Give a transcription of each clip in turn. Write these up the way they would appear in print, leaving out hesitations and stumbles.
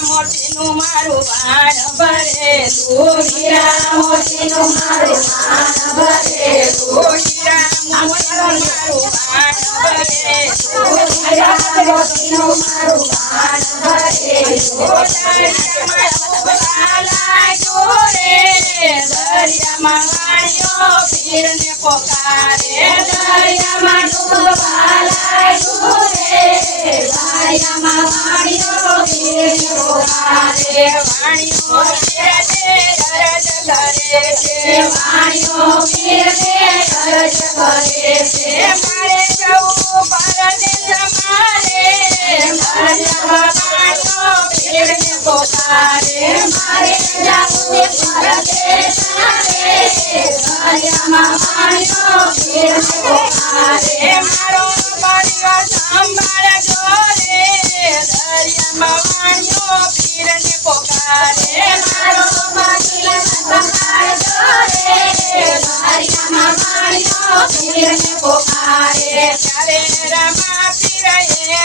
મોતીનું મારું વાણ ભરેલું હીરા મોતીનું મારું વાણ ભરેલું હીરા મોતીનું મારું વાણ ભરેલું હીરા મોતીનું મારું વાણ ભરેલું દરિયામાં જોરે દરિયામાં વાણિયો પીરને પોકારે દરિયામાં ડૂબવાલા જોરે દરિયામાં વાણિયો પીરને પોકારે વાણિયો પીરને અરજ કરે છે વાણિયો પીરને અરજ કરે છે મારે જવું પરદેશ મારે દરિયામાં વાણિયો પીરને પોકારે મારે જવું પરદેશ મારે દરિયામાં વાણિયો પીરને પોકારે મારો પરિવાર સંભાળજો રે દરિયામાં વાણિયો પીરને પોકારે મારો પરિવાર સંભાળજો રે દરિયામાં વાણિયો પીરને પોકારે ત્યારે રમા પીરએ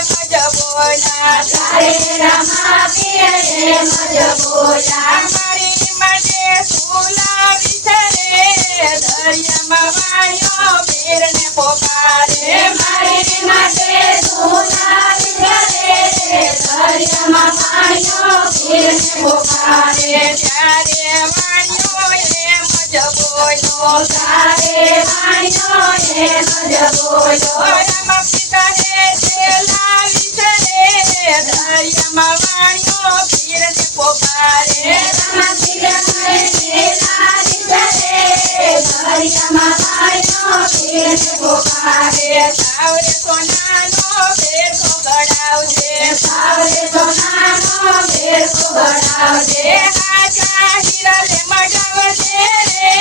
મજ બોલા ત્યારે રમા પીરએ મજ બોલા મારી માટે સુલાવી રે દરિયામાં વાણિયો પીરને પોકારે મારી માટે સુલાવી રે દરિયામાં વાણિયો પીરને પોકારે ત્યારે વાણિયો મજ બોલ્યો ત્યારે વાણિયો મજ બોલ્યો રમા પિતા લાવી રે દરિયામાં વાણિયો પીરને પોકારે રમા પિતા લાવી રે દરિયામાં વાણિયો પીરને પોકારે સાવરે સોનાનો બેસો ગડાવજે સાવરે સોનાનો બેસો ગડાવજે હાચા હીરા લે મડાવજે રે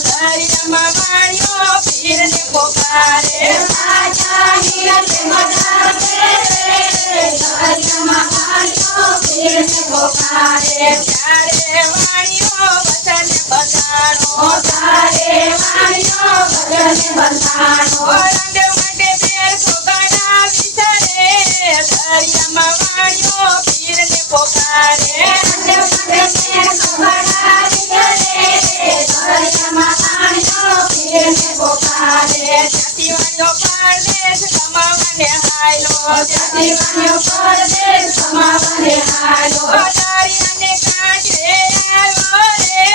દરિયામાં વાણિયો પીરને પોકારે હાચા હીરા લે મડાવજે રે દરિયામાં વાણિયો પીરને પોકારે ત્યારે વાણિયો વતન બંધાણો તારે વાણિયો વતન બંધાણો રંગ માટે બેસો ગડાવી રે દરિયામાં વાણિયો પીરને પોકારે રંગ માટે બેસો ગડાવી રે દરિયામાં વાણિયો પીરને પોકારે જાતિ વાણિયો પરદેશ કમાવાને હાલો જાતિ વાણિયો પરદેશ કમાવાને હાલો દરિયાને કાંઠે આવ્યો રે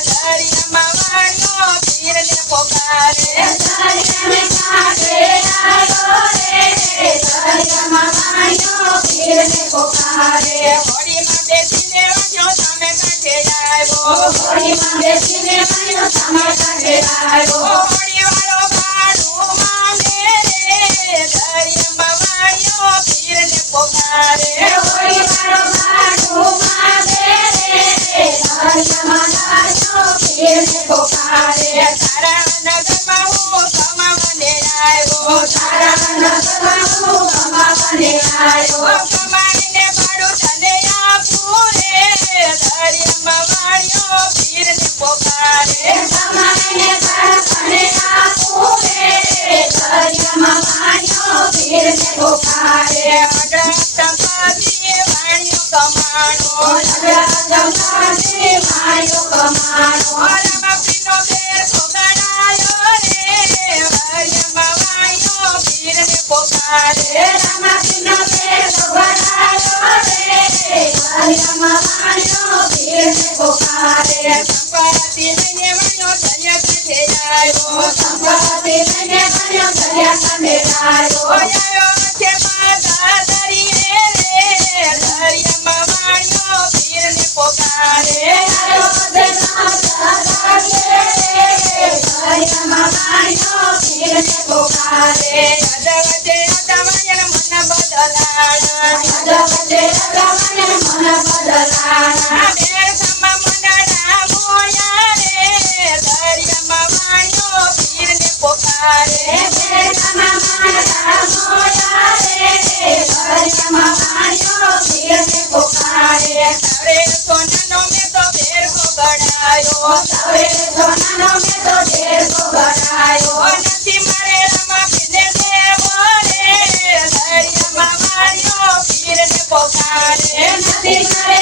દરિયામાં વાણિયો પીરને પોકારે દરિયાને કાંઠે આવ્યો રે દરિયામાં વાણિયો પીરને પોકારે હોડીમાં બેસીને વાણિયો સામે કાંઠે આવ્યો હોડીમાં બેસીને વાણિયો સામે કાંઠે આવ્યો હોડીવાળો ભાડું માંગે રે દરિયામાં વાણિયો પીરને પોકારે હોડીવાળો ભાડું માંગે રે દરિયામાં વાણિયો પીરને પોકારે તારા નગરમાં હું કમાવાને આવ્યો તારા નગરમાં હું કમાવાને આવ્યો કમાઈને ભાડું તને આપું રે દરિયામાં વાણિયો પીરને પોકારે કમાઈને ભાડું તને આપું રે દરિયામાં વાણિયો પીરને પોકારે અગરા સંપત્તિ વાણિયો કમાણો અગરા સંપત્તિ વાણિયો કમાણો રમા પીનો બેસો ગડાયો રે દરિયામાં વાણિયો પીરને પોકારે રમા પીનો બેસો ગડાયો રે દરિયામાં વાણિયો પીરને પોકારે સંપત્તિ લઈને વાણિયો દરિયા કાંઠે આવ્યો સંપત્તિ લઈને વાણિયો દરિયા કાંઠે આવ્યો છે માતા દરિયે રે દરિયામાં વાણિયો પીરને પોકારે આવ્યો છે માતા દરિયે રે દરિયામાં વાણિયો પીરને પોકારે અદવજે અદવાયણ મન બદલાણા અદવજે અદવાયણ મન બદલાણા બેર સમા મનડા મોયા રે દરિયામાં વાણિયો પીરને પોકારે બેર સમા મનડા મોયા રે દરિયામાં વાણિયો પીરને પોકારે સાવરે સોનાનો મેં તો બેરકો ગડાયો સાવરે સોનાનો મેં તો બેરકો ગડાયો નથી મારે રમા પીને દેવો રે દરિયામાં વાણિયો પીરને પોકારે નથી મારે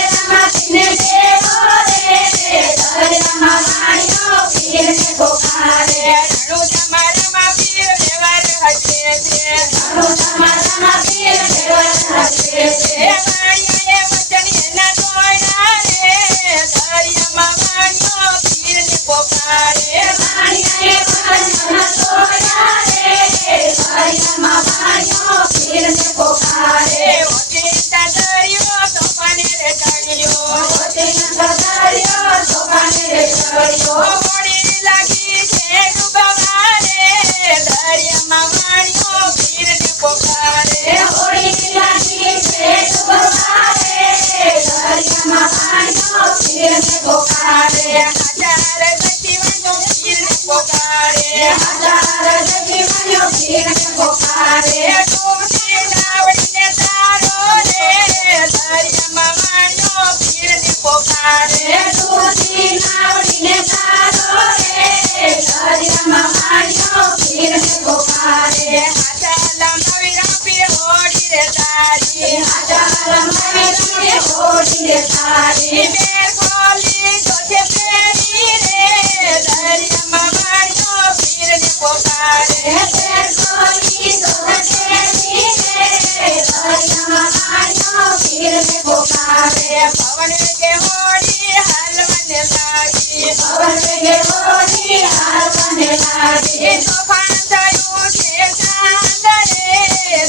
પવન વેગે હોડી હાલવાને લાગી પવન વેગે હોડી હાલવાને લાગી તોફાન થયું છે ચાંદરે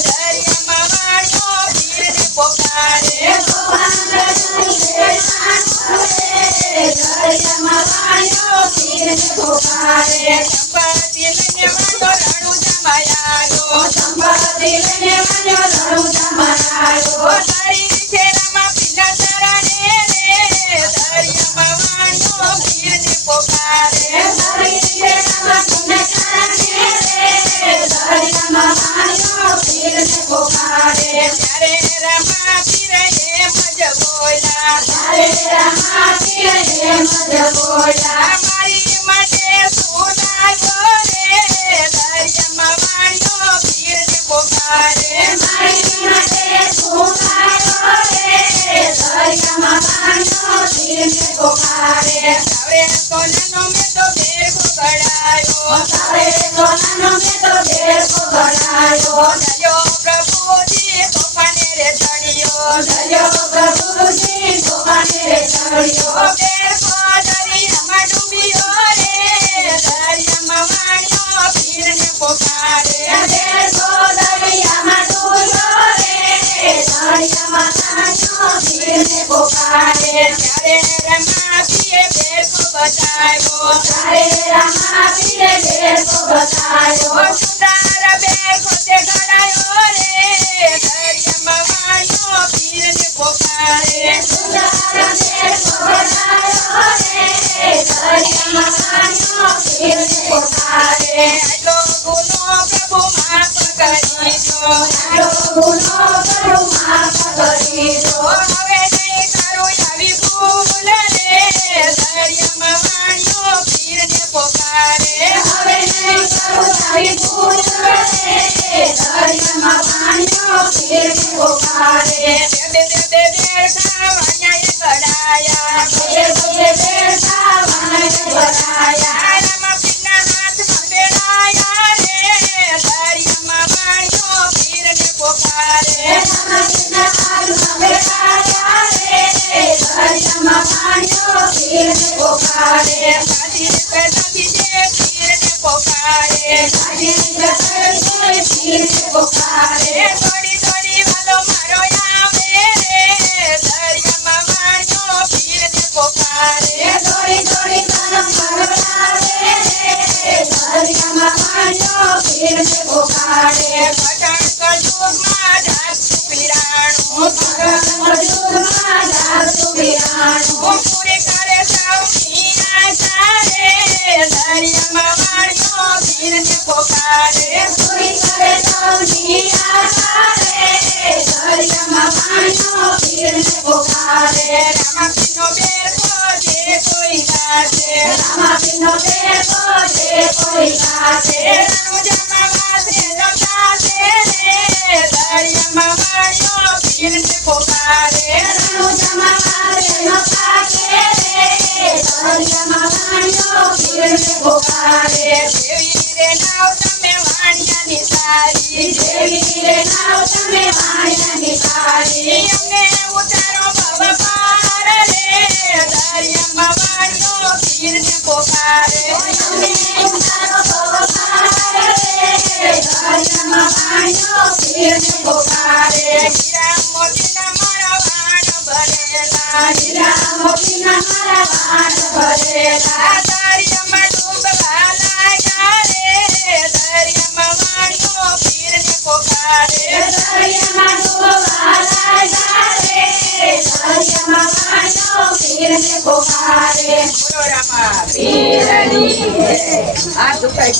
દરિયામાં વાણિયો પીરને પોકારે તોફાન થયું છે ચાંદરે દરિયામાં વાણિયો પીરને પોકારે સંપત્તિ લઈને વાણિયો રણુજામાં આવ્યો સંપત્તિ લઈને વાણિયો રણુજામાં આવ્યો તારી છેરામાં પીરના ચરણે રે દરિયામાં વાણિયો પીરને પોકારે તારી છેરામાં પીરના ચરણે રે દરિયામાં વાણિયો પીરને પોકારે ત્યારે રમા પીર એમ જ બોલ્યા ત્યારે રમા પીર એમ જ બોલ્યા મારી માટે શું લાગ્યો રે દરિયામાં વાણિયો પીરને પોકારે મારી માટે શું લાગ્યો રે દરિયામાં વાણિયો પીરને પોકારે હવે સોનાનો મેં તો બેરખો ગળાયો તારે સોનાનો મેં તો બેરખો ગળાયો દરિયો પ્રભુજી તોફાને રે ચડ્યો દરિયો પ્રભુજી તોફાને રે ચડ્યો બેરખો દરિયામાં ડૂબ્યો રે દરિયામાં વાણિયો પીરને પોકારે બેરખો દરિયામાં ડૂબ્યો રે દરિયામાં વાણિયો પીરને પોકારે ત્યારે રમા પીએ બેરખો બચાવ્યો તારે રમા પીરે બેરખો બતાવ્યો સુંદર બેરખો તે ગળાયો રે દરિયામાં વાણિયો પીરને પોકારે સુંદર બેરખો બતાવ્યો રે દરિયામાં વાણિયો પીરને પોકારે આટલો ગુનો પ્રભુ માફ કરીજો આટલો ગુનો પ્રભુ માફ કરીજો હવે નહીં કરું આવી ભૂલ રે દરિયામાં વાણિયો પીરને પોકારે હવે નહીં કરું આવી ભૂલ રે દરિયામાં વાણિયો પીરને પોકારે બે બેરખા વાણિયાએ ગળાયા બે બે બેરખા વાણિયાએ ગળાયા રમા પીરના હાથમાં બેડાયા રે દરિયામાં વાણિયો પીરને પોકારે રમકીના હાથમાં બેઠાયા રે દરિયામાં વાણિયો પીરને પોકારે સાથી જે પીરને પોકારે સાજી જશે પીરને પોકારે થોડી થોડી વાલો મારો આવે રે દરિયામાં વાણિયો પીરને પોકારે થોડી થોડી તન મરડાવે રે દરિયામાં વાણિયો પીરને પોકારે પઠાણ કળયુગમાં જાગતું પીરાણું મજૂરમાં જાતું પીરાણું પૂરી કરે સૌની આશા રે દરિયામાં વાણિયો પીરને પોકારે પૂરી કરે સૌની આશા રે દરિયામાં વાણિયો પીરને પોકારે રામાપીરનો બેરખો જે કોઈ ગાશે રામાપીરનો બેરખો જે કોઈ ગાશે રણુજામાં વાસરે લગાશે રે દરિયામાં વાણિયો પીરને પોકારે રણુજામાં વાસરે નખાશે રે દરિયામાં વાણિયો પીરને પોકારે દેવી રે નાવ તમે વાણિયાની સારી દેવી રે નાવ તમે વાણિયાની સારી અમને ઉતારો ભવ પાર રે દરિયામાં વાણિયો પીરને પોકારે અમને ઉતારો ભવ પાર રે દરિયામાં વાણિયો પીરને પોકારે હીરા મોતીના મારા વાણ ભરેલા હીરા મોતીના મારા વાણ ભરેલા દરિયામાં ડૂબવા લાગ્યા રે દરિયામાં વાણિયો પીરને પોકારે દરિયામાં ડૂબવા લાગ્યા રે દરિયામાં વાણિયો પીરને પોકારે બોલો રામા પીરની જય. આ તો કઈ